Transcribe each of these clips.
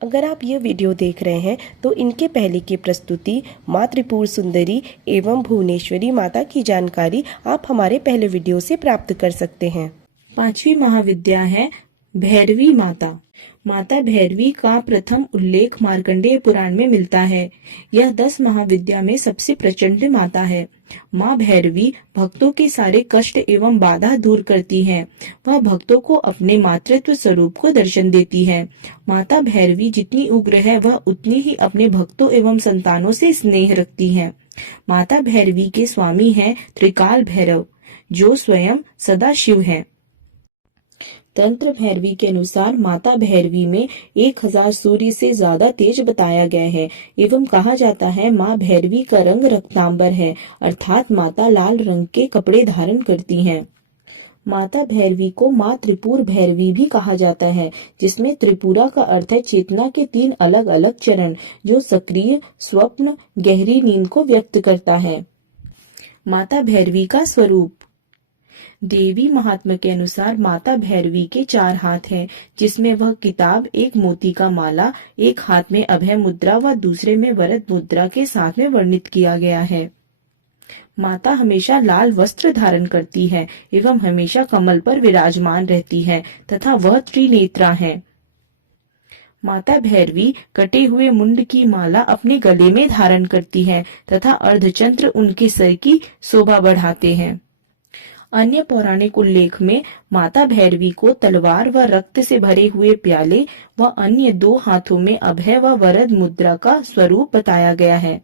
अगर आप ये वीडियो देख रहे हैं तो इनके पहले की प्रस्तुति माँ त्रिपुर सुंदरी एवं भुवनेश्वरी माता की जानकारी आप हमारे पहले वीडियो से प्राप्त कर सकते हैं। 5वीं महाविद्या है भैरवी माता। माता भैरवी का प्रथम उल्लेख मार्कंडेय पुराण में मिलता है। यह 10 महाविद्या में सबसे प्रचंड माता है। माँ भैरवी भक्तों के सारे कष्ट एवं बाधा दूर करती है। वह भक्तों को अपने मातृत्व स्वरूप को दर्शन देती है। माता भैरवी जितनी उग्र है वह उतनी ही अपने भक्तों एवं संतानों से स्नेह रखती है। माता भैरवी के स्वामी हैं त्रिकाल भैरव, जो स्वयं सदा शिव हैं। तंत्र भैरवी के अनुसार माता भैरवी में 1000 सूर्य से ज्यादा तेज बताया गया है एवं कहा जाता है माँ भैरवी का रंग रक्तांबर है, अर्थात माता लाल रंग के कपड़े धारण करती हैं। माता भैरवी को माँ त्रिपुर भैरवी भी कहा जाता है, जिसमें त्रिपुरा का अर्थ है चेतना के 3 अलग अलग चरण, जो सक्रिय, स्वप्न, गहरी नींद को व्यक्त करता है। माता भैरवी का स्वरूप। देवी महात्मा के अनुसार माता भैरवी के 4 हाथ हैं, जिसमें वह किताब, एक मोती का माला, एक हाथ में अभय मुद्रा व दूसरे में वरद मुद्रा के साथ में वर्णित किया गया है। माता हमेशा लाल वस्त्र धारण करती है एवं हमेशा कमल पर विराजमान रहती है तथा वह त्रिनेत्रा है। माता भैरवी कटे हुए मुंड की माला अपने गले में धारण करती है तथा अर्धचंद्र उनके सर की शोभा बढ़ाते हैं। अन्य पौराणिक उल्लेख में माता भैरवी को तलवार व रक्त से भरे हुए प्याले व अन्य 2 हाथों में अभय व वरद मुद्रा का स्वरूप बताया गया है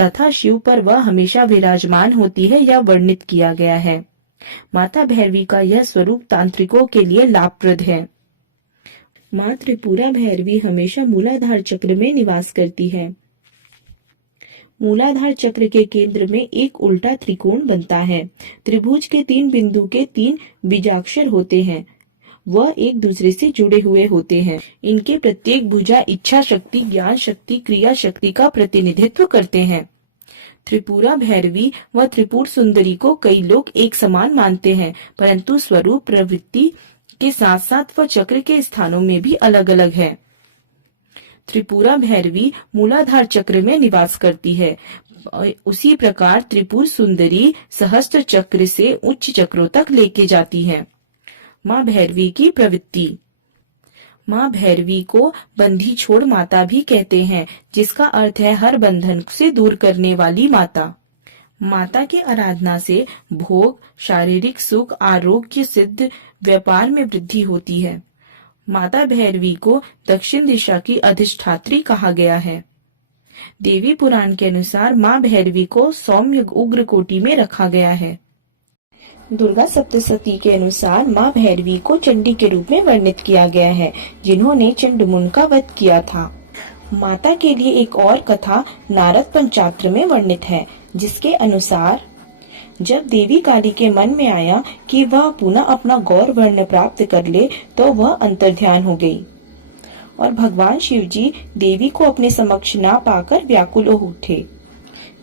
तथा शिव पर वह हमेशा विराजमान होती है या वर्णित किया गया है। माता भैरवी का यह स्वरूप तांत्रिकों के लिए लाभप्रद है। माँ त्रिपुरा भैरवी हमेशा मूलाधार चक्र में निवास करती है। मूलाधार चक्र के केंद्र में एक उल्टा त्रिकोण बनता है। त्रिभुज के 3 बिंदु के 3 बीजाक्षर होते हैं, वह एक दूसरे से जुड़े हुए होते हैं। इनके प्रत्येक भुजा इच्छा शक्ति, ज्ञान शक्ति, क्रिया शक्ति का प्रतिनिधित्व करते हैं। त्रिपुरा भैरवी व त्रिपुर सुंदरी को कई लोग एक समान मानते हैं, परंतु स्वरूप, प्रवृत्ति के साथ साथ वह चक्र के स्थानों में भी अलग अलग है। त्रिपुरा भैरवी मूलाधार चक्र में निवास करती है। उसी प्रकार त्रिपुर सुंदरी सहस्त्र चक्र से उच्च चक्रों तक लेके जाती है। माँ भैरवी की प्रवृत्ति। माँ भैरवी को बंधी छोड़ माता भी कहते हैं, जिसका अर्थ है हर बंधन से दूर करने वाली माता। माता की आराधना से भोग, शारीरिक सुख, आरोग्य सिद्ध, व्यापार में वृद्धि होती है। माता भैरवी को दक्षिण दिशा की अधिष्ठात्री कहा गया है। देवी पुराण के अनुसार माँ भैरवी को सौम्य उग्र कोटि में रखा गया है। दुर्गा सप्तशती के अनुसार माँ भैरवी को चंडी के रूप में वर्णित किया गया है, जिन्होंने चंडमुंड का वध किया था। माता के लिए एक और कथा नारद पंचात्र में वर्णित है, जिसके अनुसार जब देवी काली के मन में आया कि वह पुनः अपना गौर वर्ण प्राप्त कर ले, तो वह अंतर्ध्यान हो गई और भगवान शिव जी देवी को अपने समक्ष ना पाकर व्याकुल हो उठे।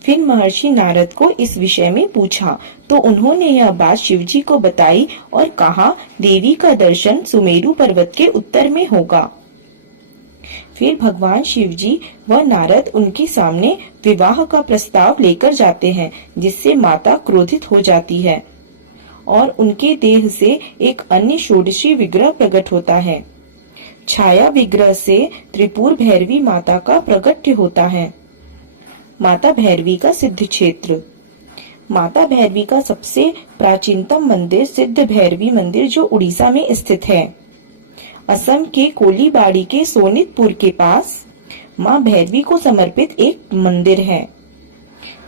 फिर महर्षि नारद को इस विषय में पूछा, तो उन्होंने यह बात शिव जी को बताई और कहा, देवी का दर्शन सुमेरु पर्वत के उत्तर में होगा। फिर भगवान शिव जी व नारद उनके सामने विवाह का प्रस्ताव लेकर जाते हैं, जिससे माता क्रोधित हो जाती है और उनके देह से एक अन्य षोडशी विग्रह प्रकट होता है। छाया विग्रह से त्रिपुर भैरवी माता का प्रकट्य होता है। माता भैरवी का सिद्ध क्षेत्र। माता भैरवी का सबसे प्राचीनतम मंदिर सिद्ध भैरवी मंदिर, जो उड़ीसा में स्थित है। असम के कोलीबाड़ी के सोनितपुर के पास माँ भैरवी को समर्पित एक मंदिर है।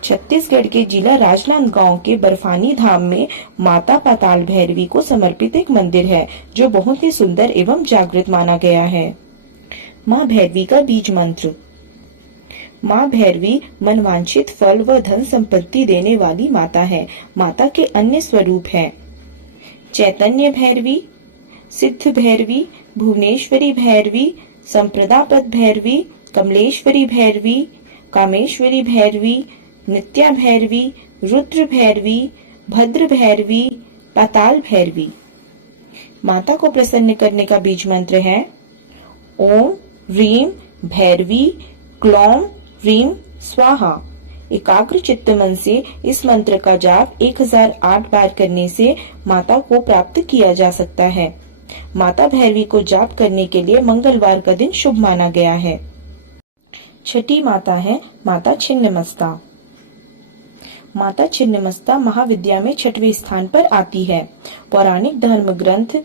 छत्तीसगढ़ के जिला राजनांदगांव के बर्फानी धाम में माता पाताल भैरवी को समर्पित एक मंदिर है, जो बहुत ही सुंदर एवं जागृत माना गया है। माँ भैरवी का बीज मंत्र। माँ भैरवी मनवांछित फल व धन संपत्ति देने वाली माता है। माता के अन्य स्वरूप हैं चैतन्य भैरवी, सिद्ध भैरवी, भुवनेश्वरी भैरवी, संप्रदापद भैरवी, कमलेश्वरी भैरवी, कामेश्वरी भैरवी, नित्या भैरवी, रुद्र भैरवी, भद्र भैरवी, पाताल भैरवी। माता को प्रसन्न करने का बीज मंत्र है ओम ह्रीं भैरवी क्लौं ह्रीं स्वाहा। एकाग्र चित्त मन से इस मंत्र का जाप 1008 बार करने से माता को प्राप्त किया जा सकता है। माता भैरवी को जाप करने के लिए मंगलवार का दिन शुभ माना गया है। छठी माता है माता छिन्नमस्ता। माता छिन्नमस्ता महाविद्या में 6वें स्थान पर आती है। पौराणिक धर्म ग्रंथ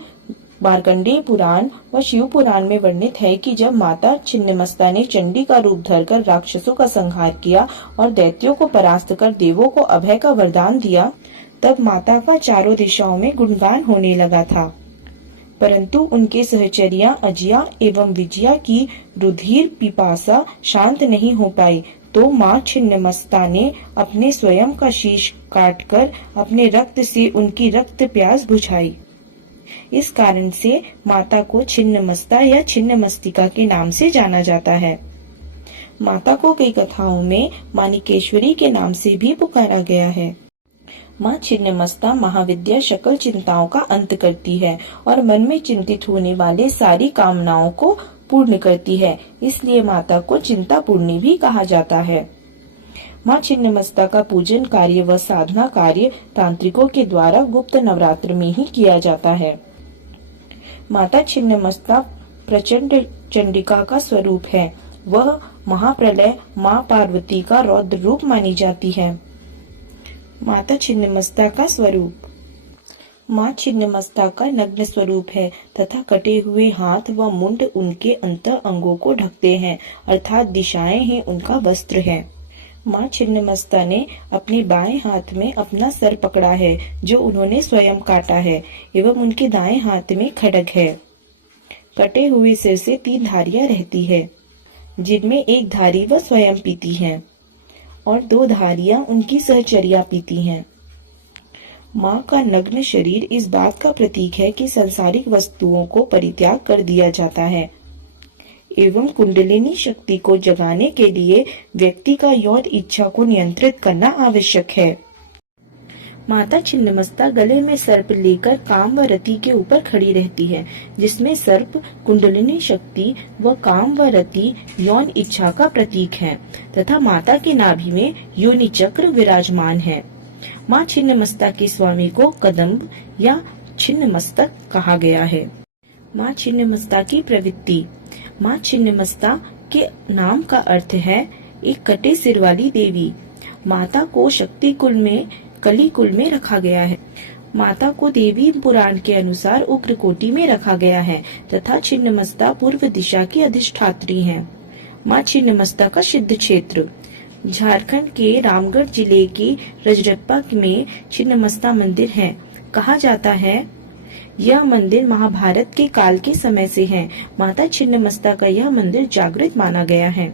मार्कंडेय पुराण व शिव पुराण में वर्णित है कि जब माता छिन्नमस्ता ने चंडी का रूप धरकर राक्षसों का संहार किया और दैत्यों को परास्त कर देवों को अभय का वरदान दिया, तब माता का चारों दिशाओं में गुणगान होने लगा था। परंतु उनके सहचर्या अजिया एवं विजया की रुधिर पिपासा शांत नहीं हो पाई, तो माँ छिन्नमस्ता ने अपने स्वयं का शीश काटकर अपने रक्त से उनकी रक्त प्यास बुझाई। इस कारण से माता को छिन्नमस्ता या छिन्नमस्तिका के नाम से जाना जाता है। माता को कई कथाओं में मानिकेश्वरी के नाम से भी पुकारा गया है। माँ छिन्नमस्ता महाविद्या सकल चिंताओं का अंत करती है और मन में चिंतित होने वाले सारी कामनाओं को पूर्ण करती है, इसलिए माता को चिंता पूर्णी भी कहा जाता है। माँ छिन्नमस्ता का पूजन कार्य व साधना कार्य तांत्रिकों के द्वारा गुप्त नवरात्र में ही किया जाता है। माता छिन्नमस्ता प्रचंड चंडिका का स्वरूप है। वह महाप्रलय माँ पार्वती का रौद्र रूप मानी जाती है। माता छिन्नमस्ता का स्वरूप। माँ छिन्नमस्ता का नग्न स्वरूप है तथा कटे हुए हाथ व मुंड उनके अंतर अंगों को ढकते हैं, अर्थात दिशाएं ही उनका वस्त्र है। माँ छिन्नमस्ता ने अपने बाएं हाथ में अपना सर पकड़ा है जो उन्होंने स्वयं काटा है, एवं उनके दाएं हाथ में खड्ग है। कटे हुए सिर से 3 धारियां रहती है, जिनमें एक धारी वह स्वयं पीती है और 2 धारियां उनकी सहचर्या पीती हैं। माँ का नग्न शरीर इस बात का प्रतीक है कि सांसारिक वस्तुओं को परित्याग कर दिया जाता है एवं कुंडलिनी शक्ति को जगाने के लिए व्यक्ति का यौन इच्छा को नियंत्रित करना आवश्यक है। माता छिन्नमस्ता गले में सर्प लेकर काम व रति के ऊपर खड़ी रहती है, जिसमें सर्प कुंडलिनी शक्ति व काम व रति यौन इच्छा का प्रतीक है तथा माता के नाभि में योनि चक्र विराजमान है। माँ छिन्नमस्ता के स्वामी को कदम्ब या छिन्नमस्तक कहा गया है। माँ छिन्नमस्ता की प्रवृत्ति। माँ छिन्नमस्ता के नाम का अर्थ है एक कटे सिर वाली देवी। माता को शक्ति कुल में कली कुल में रखा गया है। माता को देवी पुराण के अनुसार उग्र कोटि में रखा गया है तथा छिन्नमस्ता पूर्व दिशा की अधिष्ठात्री है। माँ छिन्नमस्ता का सिद्ध क्षेत्र। झारखंड के रामगढ़ जिले की रजरप्पा में छिन्नमस्ता मंदिर है। कहा जाता है यह मंदिर महाभारत के काल के समय से है। माता छिन्नमस्ता का यह मंदिर जागृत माना गया है।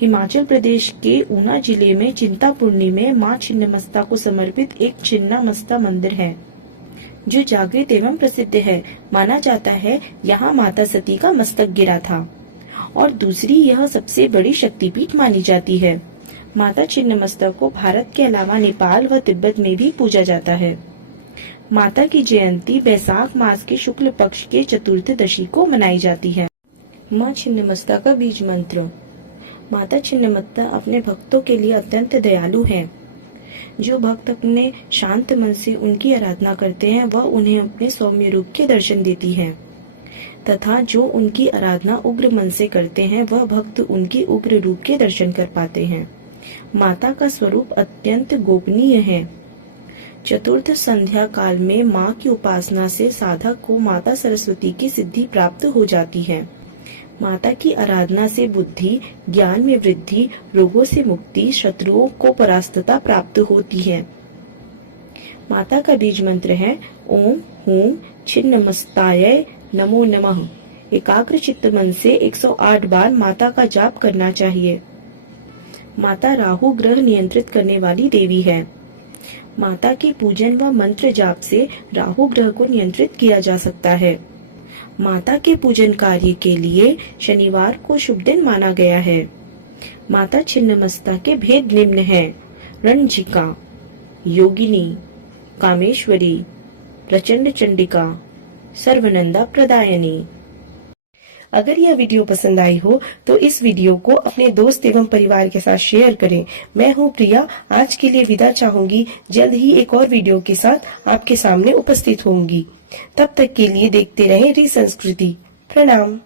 हिमाचल प्रदेश के ऊना जिले में चिंतापूर्णी में माँ छिन्नमस्ता को समर्पित एक छिन्नमस्ता मंदिर है, जो जागृत एवं प्रसिद्ध है। माना जाता है यहाँ माता सती का मस्तक गिरा था और दूसरी यह सबसे बड़ी शक्तिपीठ मानी जाती है। माता छिन्नमस्ता को भारत के अलावा नेपाल व तिब्बत में भी पूजा जाता है। माता की जयंती बैसाख मास के शुक्ल पक्ष के चतुर्थदशी को मनाई जाती है। माँ छिन्नमस्ता का बीज मंत्र। माता छिन्नमस्ता अपने भक्तों के लिए अत्यंत दयालु हैं। जो भक्त अपने शांत मन से उनकी आराधना करते हैं वह उन्हें अपने सौम्य रूप के दर्शन देती है तथा जो उनकी आराधना उग्र मन से करते हैं वह भक्त उनकी उग्र रूप के दर्शन कर पाते हैं। माता का स्वरूप अत्यंत गोपनीय है। चतुर्थ संध्या काल में माँ की उपासना से साधक को माता सरस्वती की सिद्धि प्राप्त हो जाती है। माता की आराधना से बुद्धि ज्ञान में वृद्धि, रोगों से मुक्ति, शत्रुओं को परास्तता प्राप्त होती है। माता का बीज मंत्र है ओम हूं छिन्नमस्ताय नमो नमः। एकाग्र चित्त मन से 108 बार माता का जाप करना चाहिए। माता राहु ग्रह नियंत्रित करने वाली देवी है। माता के पूजन व मंत्र जाप से राहु ग्रह को नियंत्रित किया जा सकता है। माता के पूजन कार्य के लिए शनिवार को शुभ दिन माना गया है। माता छिन्नमस्ता के भेद निम्न हैं: रणजिका, योगिनी, कामेश्वरी, प्रचंड चंडिका, सर्वनंदा प्रदायनी। अगर यह वीडियो पसंद आई हो तो इस वीडियो को अपने दोस्त एवं परिवार के साथ शेयर करें। मैं हूँ प्रिया, आज के लिए विदा चाहूंगी। जल्द ही एक और वीडियो के साथ आपके सामने उपस्थित होंगी। तब तक के लिए देखते रहें री संस्कृति। प्रणाम।